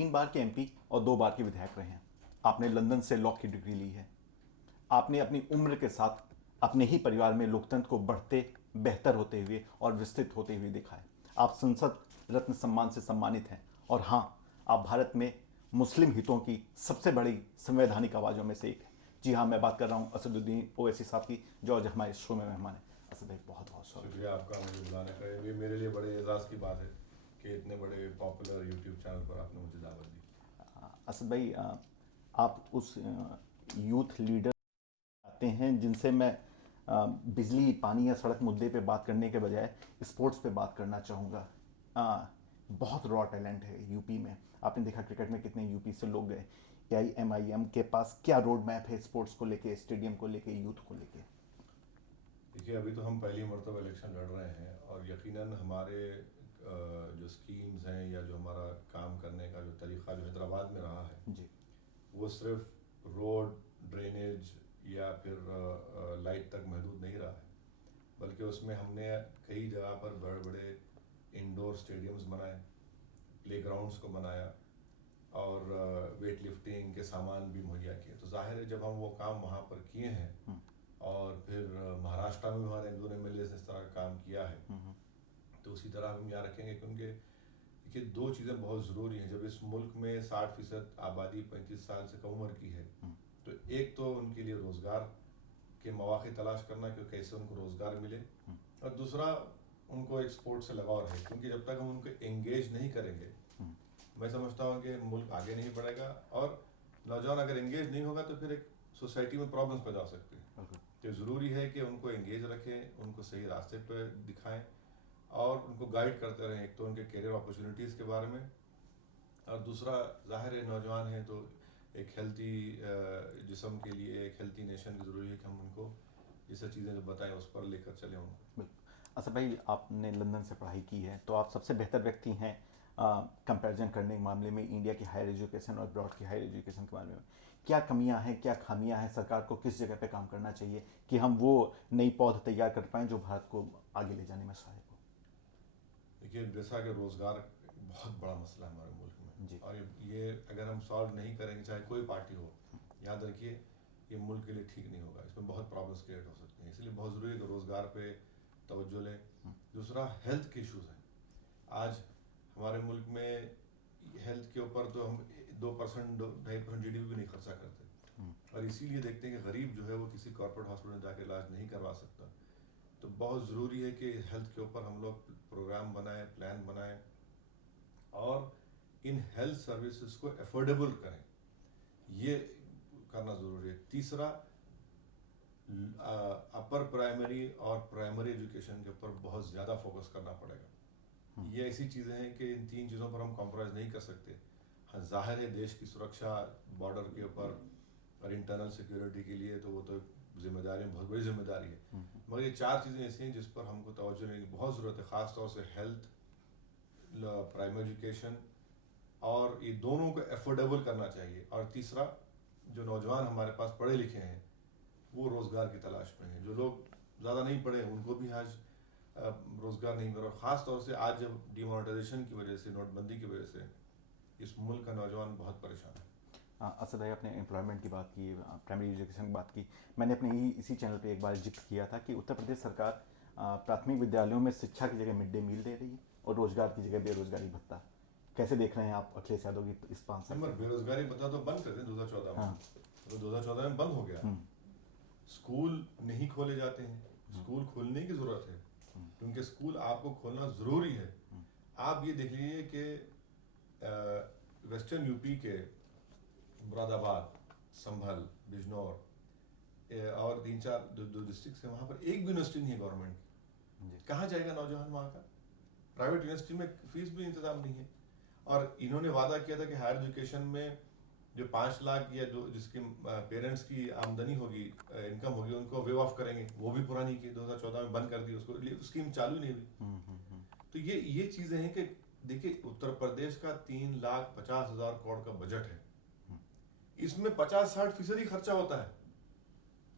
3 बार के एमपी और 2 बार के विधायक रहे हैं। आपने लंदन से लॉ की डिग्री ली है। आपने अपनी उम्र के साथ अपने ही परिवार में लोकतंत्र को बढ़ते, बेहतर होते हुए और विस्तृत होते हुए देखा है। आप संसद रत्न सम्मान से सम्मानित हैं और हाँ, आप भारत में मुस्लिम हितों की सबसे बड़ी संवैधानिक आवाज़ों में से एक है। जी हाँ, मैं बात कर रहा हूँ असदुद्दीन ओवैसी साहब की, जो आज हमारे शो में मेहमान है। असद भाई, बहुत बहुत शुक्रिया आपका मुझे बुलाने का। ये मेरे लिए बड़े एजाज़ की बात है कि इतने बड़े पॉपुलर यूट्यूब चैनल पर आपने मुझे दावत दी। असद भाई, आप उस यूथ लीडर आते हैं जिनसे मैं बिजली, पानी या सड़क मुद्दे पे बात करने के बजाय स्पोर्ट्स पे बात करना चाहूँगा। बहुत रॉ टैलेंट है यूपी में। आपने देखा क्रिकेट में कितने यूपी से लोग गए। AIMIM के पास क्या रोड मैप है स्पोर्ट्स को लेके, स्टेडियम को लेके, यूथ को लेके? देखिए, अभी तो हम पहली मरतबा इलेक्शन लड़ रहे हैं और यकीनन हमारे जो स्कीम्स हैं या जो हमारा काम करने का जो तरीक़ा जो हैदराबाद में रहा है जी। वो सिर्फ रोड, ड्रेनेज या फिर लाइट तक महदूद नहीं रहा है, बल्कि उसमें हमने कई जगह पर बड़े बड़े इंडोर स्टेडियम्स बनाए, प्लेग्राउंड्स को बनाया और वेट लिफ्टिंग के सामान भी मुहैया किए। तो जाहिर है जब हम वो काम वहाँ पर किए हैं और फिर महाराष्ट्र में हमारे एक दो MLA ने इस तरह का काम किया है, तो उसी तरह हम यहाँ रखेंगे। क्योंकि देखिए, दो चीज़ें बहुत ज़रूरी हैं। जब इस मुल्क में 60% आबादी 35 साल से कम उम्र की है, तो एक तो उनके लिए रोज़गार के मौक़े तलाश करना कि कैसे उनको रोज़गार मिले, और दूसरा उनको एक स्पोर्ट्स से लगाव रहे। क्योंकि जब तक हम उनको एंगेज नहीं करेंगे, मैं समझता हूँ कि मुल्क आगे नहीं बढ़ेगा, और नौजवान अगर एंगेज नहीं होगा तो फिर एक सोसाइटी में प्रॉब्लम्स पैदा हो सकती हैं। तो ज़रूरी है कि उनको एंगेज रखें, उनको सही रास्ते पर दिखाएं और उनको गाइड करते रहें। एक तो उनके करियर अपॉर्चुनिटीज़ के बारे में, और दूसरा जाहिर है नौजवान हैं तो एक हेल्थी जिस्म के लिए, एक हेल्थी नेशन की ज़रूरी है कि हम उनको ये सब चीज़ें जो बताएं उस पर लेकर चलें उनको। अच्छा भाई, आपने लंदन से पढ़ाई की है तो आप सबसे बेहतर व्यक्ति हैं कंपैरिजन करने के मामले में इंडिया की हायर एजुकेशन और अब्रॉड की हायर एजुकेशन के मामले में। क्या कमियां हैं, क्या खामियां हैं? सरकार को किस जगह पे काम करना चाहिए कि हम वो नई पौध तैयार कर पाएँ जो भारत को आगे ले जाने में सहायक हो? देखिए, जैसा कि रोज़गार बहुत बड़ा मसला है हमारे मुल्क में, जी। और ये अगर हम सॉल्व नहीं करेंगे, चाहे कोई पार्टी हो, याद रखिए ये मुल्क के लिए ठीक नहीं होगा। इसमें बहुत प्रॉब्लम्स क्रिएट हो सकती हैं। इसलिए बहुत ज़रूरी है कि रोज़गार पे तवज्जो लें। दूसरा, हेल्थ के इशूज़ हैं। आज हमारे मुल्क में हेल्थ के ऊपर तो हम 2%, 2.5% GDP भी नहीं खर्चा करते, और इसीलिए देखते हैं कि गरीब जो है वो किसी कॉर्पोरेट हॉस्पिटल में जाकर इलाज नहीं करवा सकता। तो बहुत ज़रूरी है कि हेल्थ के ऊपर हम लोग प्रोग्राम बनाएं, प्लान बनाएं, और इन हेल्थ सर्विसेज को अफोर्डेबल करें, ये करना ज़रूरी है। तीसरा, अपर प्राइमरी और प्राइमरी एजुकेशन के ऊपर बहुत ज़्यादा फोकस करना पड़ेगा। ये ऐसी चीज़ें हैं कि इन तीन चीज़ों पर हम कॉम्प्रोमाइज़ नहीं कर सकते। हाँ, जाहिर है देश की सुरक्षा, बॉर्डर के ऊपर और इंटरनल सिक्योरिटी के लिए तो वो तो जिम्मेदारी, बहुत बड़ी जिम्मेदारी है, मगर ये चार चीज़ें ऐसी हैं जिस पर हमको तवज्जो देने की बहुत ज़रूरत है। ख़ास तौर से हेल्थ, प्राइमरी एजुकेशन, और ये दोनों को अफोर्डेबल करना चाहिए। और तीसरा, जो नौजवान हमारे पास पढ़े लिखे हैं वो रोज़गार की तलाश में हैं। जो लोग ज़्यादा नहीं पढ़े उनको भी आज रोज़गार नहीं मिल रहा। ख़ास तौर से आज जब डिमोनेटाइजेशन की वजह से, नोटबंदी की वजह से इस मुल्क का नौजवान बहुत परेशान है। असद भाई, आपने एम्प्लॉयमेंट की बात की, प्राइमरी एजुकेशन की बात की। मैंने अपने इसी चैनल पे एक बार जिक्र किया था कि उत्तर प्रदेश सरकार प्राथमिक विद्यालयों में शिक्षा की जगह मिड डे मील दे रही है और रोजगार की जगह बेरोजगारी भत्ता। कैसे देख रहे हैं आप अखिलेश यादव की इस 5 साल नंबर बेरोजगारी भत्ता तो बंद कर दें 2014 में। हाँ। तो 2014 में बंद हो गया। स्कूल नहीं खोले जाते हैं, स्कूल खोलने की ज़रूरत है, क्योंकि स्कूल आपको खोलना ज़रूरी है। आप ये देख लीजिए कि वेस्टर्न यूपी के मुरादाबाद, संभल, बिजनौर और 3-4 दो डिस्ट्रिक्ट है, वहाँ पर एक भी यूनिवर्सिटी नहीं है गवर्नमेंट की। कहाँ जाएगा नौजवान वहाँ का? प्राइवेट यूनिवर्सिटी में फीस भी इंतजाम नहीं है। और इन्होंने वादा किया था कि हायर एजुकेशन में जो 5 लाख या जो जिसके पेरेंट्स की आमदनी होगी, इनकम होगी, उनको वेव ऑफ करेंगे, वो भी पूरा नहीं किया। 2014 में बंद कर दी उसको, स्कीम चालू नहीं हुई। तो ये चीज़ें हैं कि देखिए, उत्तर प्रदेश का 3,50,000 करोड़ का बजट है, इसमें 50-60% ही खर्चा होता है।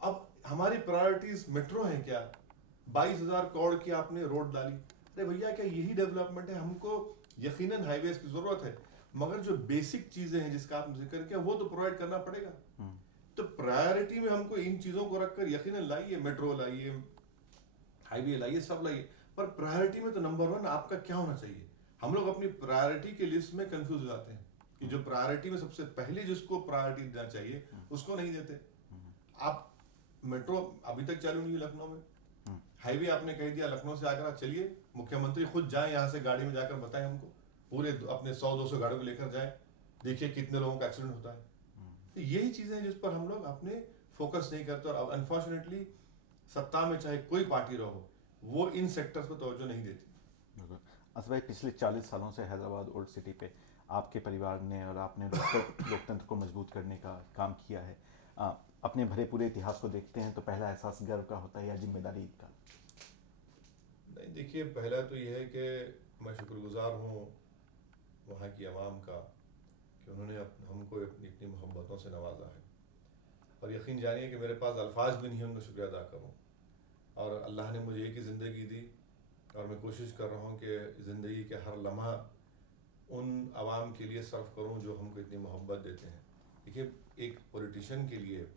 अब हमारी प्रायोरिटीज मेट्रो है क्या? 22,000 करोड़ की आपने रोड डाली। अरे भैया, क्या यही डेवलपमेंट है? हमको यकीनन हाईवेज की जरूरत है, मगर जो बेसिक चीजें हैं जिसका आपने जिक्र किया वो तो प्रोवाइड करना पड़ेगा। तो प्रायोरिटी में हमको इन चीजों को रखकर यकीनन लाइए, मेट्रो लाइए, हाईवे लाइए, सब लाइए, पर प्रायोरिटी में तो नंबर 1 आपका क्या होना चाहिए। हम लोग अपनी प्रायोरिटी के लिस्ट में कंफ्यूज हो जाते हैं कि जो प्रायोरिटी में सबसे पहले जिसको प्रायोरिटी देना चाहिए उसको नहीं देते। आप मेट्रो अभी तक चालू नहीं है लखनऊ में, हाईवे आपने कह दिया लखनऊ से आगरा, चलिए मुख्यमंत्री खुद जाए यहाँ से गाड़ी में जाकर बताएं हमको, पूरे अपने 100-200 गाड़ियों को लेकर जाए, देखिए कितने लोगों का एक्सीडेंट होता है। तो यही चीजें हैं जिस पर हम लोग अपने फोकस नहीं करते, और अनफॉर्चुनेटली सत्ता में चाहे कोई पार्टी रहो वो इन सेक्टर्स पर तवज्जो नहीं देती। असद भाई, पिछले 40 सालों से हैदराबाद ओल्ड सिटी पे आपके परिवार ने और आपने लोकतंत्र को मजबूत करने का काम किया है। अपने भरे पूरे इतिहास को देखते हैं तो पहला एहसास गर्व का होता है या जिम्मेदारी का? नहीं, देखिए, पहला तो यह है कि मैं शुक्रगुजार हूँ वहाँ की आवाम का कि उन्होंने हमको इतनी मोहब्बतों से नवाजा है, और यकीन जानिए कि मेरे पास अल्फाज भी नहीं उनका शुक्रिया अदा करूँ। और अल्लाह ने मुझे एक ही ज़िंदगी दी, और मैं कोशिश कर रहा हूँ कि ज़िंदगी के हर लम्हा उन आवाम के लिए सर्व करूँ जो हमको इतनी मोहब्बत देते हैं। देखिए, एक पॉलिटिशियन के लिए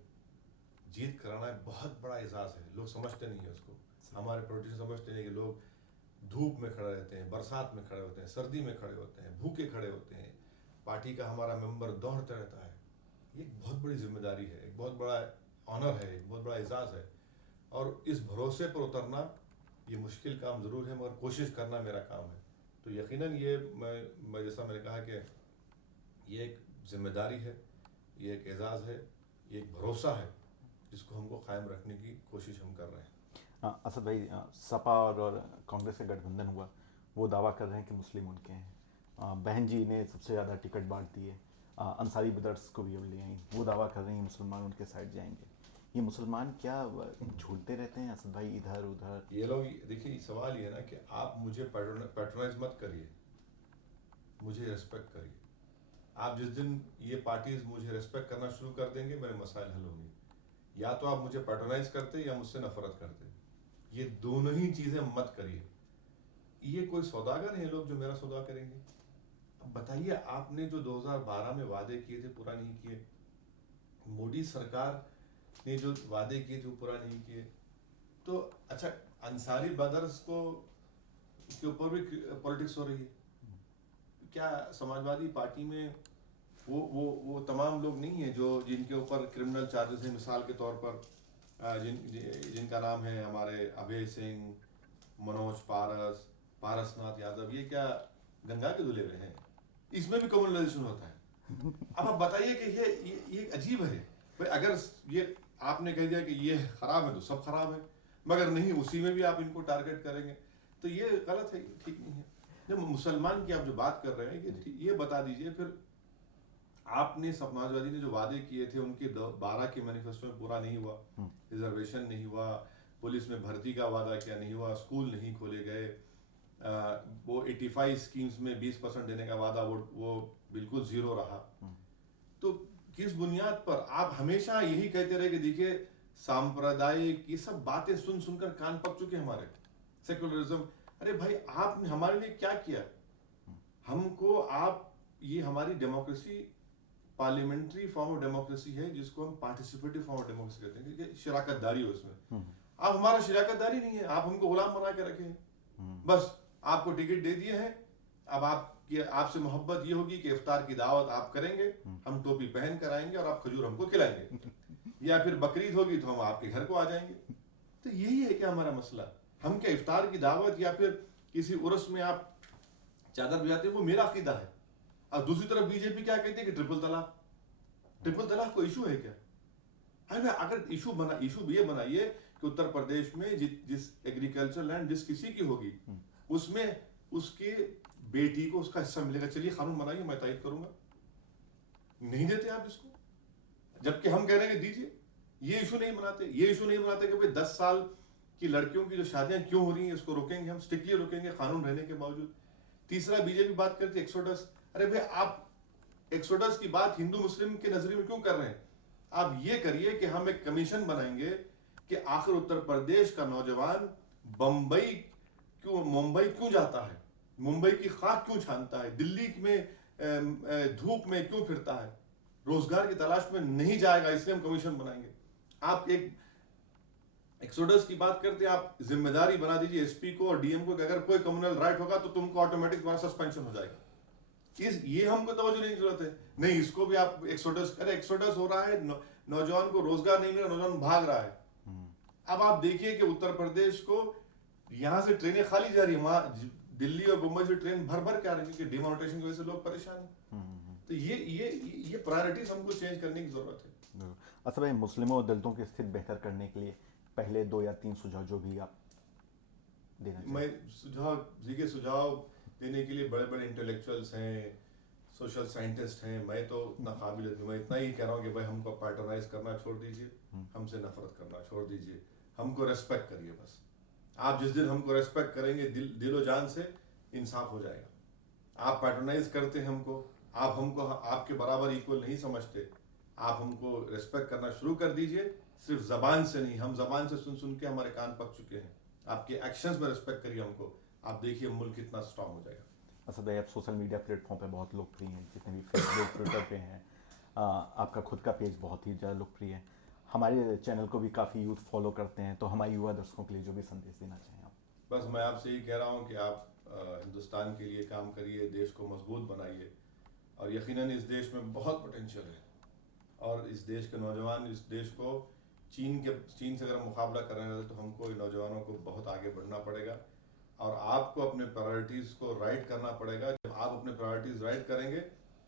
जीत कराना एक बहुत बड़ा एजाज़ है, लोग समझते नहीं है उसको। हमारे पॉलिटिशियन समझते नहीं कि लोग धूप में खड़े रहते हैं, बरसात में खड़े होते हैं, सर्दी में खड़े होते हैं, भूखे खड़े होते हैं, पार्टी का हमारा मेंबर दौड़ता रहता है। ये एक बहुत बड़ी जिम्मेदारी है, एक बहुत बड़ा ऑनर है, एक बहुत बड़ा एजाज़ है, और इस भरोसे पर उतरना ये मुश्किल काम ज़रूर है, मगर कोशिश करना मेरा काम है। तो यकीनन ये मैं जैसा मैंने कहा कि ये एक जिम्मेदारी है, ये एक एजाज़ है, ये एक भरोसा है जिसको हमको कायम रखने की कोशिश हम कर रहे हैं। असद भाई, सपा और कांग्रेस का गठबंधन हुआ, वो दावा कर रहे हैं कि मुस्लिम उनके हैं। बहन जी ने सबसे ज़्यादा टिकट बांट दिए, अंसारी ब्रदर्स को भी अब ले आई, वो दावा कर रहे हैं मुसलमान उनके साइड जाएंगे। ये मुसलमान क्या झूलते रहते हैं असद भाई इधर उधर? ये लोग, देखिए, सवाल ये है ना कि आप मुझे पैट्रोनाइज मत करिए, मुझे रेस्पेक्ट करिए। आप जिस दिन ये पार्टीज मुझे रेस्पेक्ट करना शुरू कर देंगे मेरे मसाइल हल होंगे। या तो आप मुझे पैट्रोनाइज करते या मुझसे नफरत करते, ये दोनों ही चीजें मत करिए। ये कोई सौदागर हैं लोग जो मेरा सौदा करेंगे? अब बताइए, आपने जो 2012 में वादे किए थे पूरा नहीं किए, मोदी सरकार ने जो वादे किए थे वो पूरा नहीं किए। तो अच्छा, अंसारी ब्रदर्स को के ऊपर भी पॉलिटिक्स हो रही है। क्या समाजवादी पार्टी में वो तमाम लोग नहीं है जो जिनके ऊपर क्रिमिनल चार्जेस हैं? मिसाल के तौर पर जिनका नाम है हमारे अभय सिंह, मनोज पारसनाथ यादव, ये क्या गंगा के धुले हुए हैं? इसमें भी कम्युनलाइजेशन होता है। अब आप बताइए कि ये अजीब है भाई। अगर ये आपने कह दिया कि ये खराब है तो सब खराब है, मगर नहीं, उसी में भी आप इनको टारगेट करेंगे, तो ये गलत है, ठीक नहीं है। जब मुसलमान की आप जो बात कर रहे हैं कि ये बता दीजिए, फिर आपने समाजवादी ने जो वादे किए थे उनके 12 के मैनिफेस्टो में पूरा नहीं हुआ। रिजर्वेशन नहीं हुआ, पुलिस में भर्ती का वादा क्या नहीं हुआ, स्कूल नहीं खोले गए, वो 85 स्कीम्स में 20% देने का वादा वो बिल्कुल जीरो रहा। तो किस बुनियाद पर आप हमेशा यही कहते रहे कि देखिए सांप्रदायिक, ये सब बातें सुन सुनकर कान पक चुके हमारे, सेक्युलरिज्म। अरे भाई, आपने हमारे लिए क्या किया? हमको आप, ये हमारी democracy parliamentary form of democracy है जिसको हम पार्टिसिपेटिव फॉर्म ऑफ डेमोक्रेसी कहते हैं, क्योंकि शराकतदारी हो इसमें। आप हमारा शराकतदारी नहीं है, आप हमको गुलाम बना के रखे हैं। बस आपको टिकट दे दिए हैं, अब आपसे मोहब्बत ये होगी कि इफ्तार की दावत आप करेंगे, हम टोपी पहन कर आएंगे और आप खजूर हमको खिलाएंगे, या फिर बकरीद होगी तो हम आपके घर को आ जाएंगे। तो यही है क्या हमारा मसला? हम क्या इफ्तार की दावत या फिर किसी उर्स में आप चादर भिजाते हैं, वो मेरा अकीदा है। और दूसरी तरफ बीजेपी क्या कहती है कि ट्रिपल तलाक कोई इशू है क्या? अरे अगर इशू ये बनाइए कि उत्तर प्रदेश में जिस एग्रीकल्चर लैंड जिस किसी की होगी उसमें उसके बेटी को उसका हिस्सा मिलेगा, चलिए कानून बनाइए, मैं तायद करूंगा। नहीं देते आप इसको, जबकि हम कह रहे हैं कि दीजिए। ये इशू नहीं बनाते कि भाई 10 साल की लड़कियों की जो शादियां क्यों हो रही हैं इसको रोकेंगे, हम स्ट्रिक्टली रोकेंगे कानून रहने के बावजूद। तीसरा, बीजेपी बात करती है एक्सोडस। अरे भाई, आप एक्सोडस की बात हिंदू मुस्लिम के नजरिए में क्यों कर रहे हैं? आप ये करिए कि हम एक कमीशन बनाएंगे कि आखिर उत्तर प्रदेश का नौजवान मुंबई क्यों जाता है, मुंबई की खाक क्यों छानता है, दिल्ली में धूप में क्यों फिरता है, रोजगार की तलाश में नहीं जाएगा, इसलिए हम कमीशन बनाएंगे। आप एक एक्सोडस की बात करते हैं, आप जिम्मेदारी बना दीजिए एसपी को और डीएम को कि अगर कोई कम्युनल राइट होगा तो तुमको ऑटोमेटिक तुम्हारा सस्पेंशन हो जाएगा। ये हमको तवज्जो नहीं की जरूरत है, नहीं इसको भी आप एक्सोडस, अरे एक्सोडस हो रहा है, नौजवान को रोजगार नहीं मिल रहा, नौजवान भाग रहा है। अब आप देखिए कि उत्तर प्रदेश को यहाँ से ट्रेनें खाली जा रही है, वहां दिल्ली और मुंबई से ट्रेन भर भर के आ रही है क्योंकि डिमोनेटाइजेशन की वजह से लोग परेशान हैं। तो ये प्रायोरिटीज हमको चेंज करने की जरूरत है। असल में मुस्लिमों और दलितों की स्थिति बेहतर करने के लिए पहले 2 या 3 सुझाव जो भी आप देना चाहिए। मैं सुझाव देने के लिए बड़े बड़े इंटेलेक्चुअल्स हैं, सोशल साइंटिस्ट हैं, मैं तो उतना काबिल नहीं, मैं इतना ही कह रहा हूँ कि भाई हमको पैटर्नाइज करना छोड़ दीजिए, हमसे नफरत करना छोड़ दीजिए, हमको रेस्पेक्ट करिए बस। आप जिस दिन हमको रेस्पेक्ट करेंगे दिलो जान से, इंसाफ हो जाएगा। आप पैटर्नाइज करते हैं हमको, आप हमको आपके बराबर इक्वल नहीं समझते, आप हमको रेस्पेक्ट करना शुरू कर दीजिए, सिर्फ जबान से नहीं, हम जबान से सुन सुन के हमारे कान पक चुके हैं। आपके एक्शंस में रेस्पेक्ट करिए हमको, आप देखिए मुल्क कितना स्ट्रांग हो जाएगा। असद भाई, आप सोशल मीडिया प्लेटफॉर्म पे बहुत लोकप्रिय हैं, जितने भी फेसबुक ट्विटर पे हैं, आपका खुद का पेज बहुत ही ज़्यादा लोकप्रिय है, हमारे चैनल को भी काफ़ी यूथ फॉलो करते हैं, तो हमारे युवा दर्शकों के लिए जो भी संदेश देना चाहें आप। बस मैं आपसे यही कह रहा हूँ कि आप हिंदुस्तान के लिए काम करिए, देश को मजबूत बनाइए, और यकीनन इस देश में बहुत पोटेंशियल है, और इस देश के नौजवान, इस देश को चीन से अगर मुकाबला करना है तो हमको इन नौजवानों को बहुत आगे बढ़ना पड़ेगा, और आपको अपने प्रायोरिटीज़ को राइट करना पड़ेगा। जब आप अपने प्रायोरिटीज़ राइट करेंगे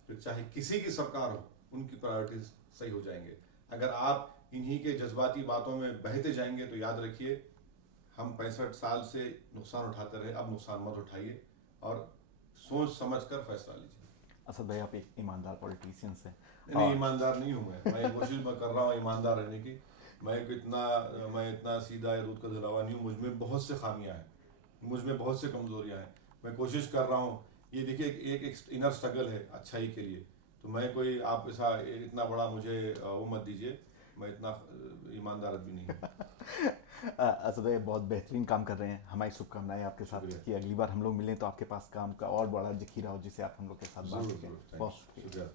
तो चाहे किसी की सरकार हो, उनकी प्रायोरिटीज़ सही हो जाएंगे। अगर आप इन्हीं के जज्बाती बातों में बहते जाएंगे तो याद रखिए, हम 65 साल से नुकसान उठाते रहे, अब नुकसान मत उठाइए और सोच समझ कर फैसला लीजिए। असद भाई, आप एक ईमानदार पॉलिटिशियंस हैं। नहीं, ईमानदार नहीं हूँ मैं कोशिश कर रहा हूँ ईमानदार रहने की। मैं इतना सीधा या दूध का धुलावा नहीं हूँ, मुझ में बहुत से खामियाँ हैं, मुझ में बहुत से कमजोरियाँ हैं। मैं कोशिश कर रहा हूँ, ये देखिए एक इनर स्ट्रगल है अच्छाई के लिए, तो मैं कोई आप ऐसा इतना बड़ा मुझे वो मत दीजिए, मैं इतना ईमानदार भी नहीं हूँ। असद भाई, बहुत बेहतरीन काम कर रहे हैं, हमारी शुभकामनाएं आपके साथ कि अगली बार हम लोग मिलें तो आपके पास काम का और बड़ा जखीरा हो जिसे आप हम लोग के साथ बांट सकें। बहुत शुक्रिया।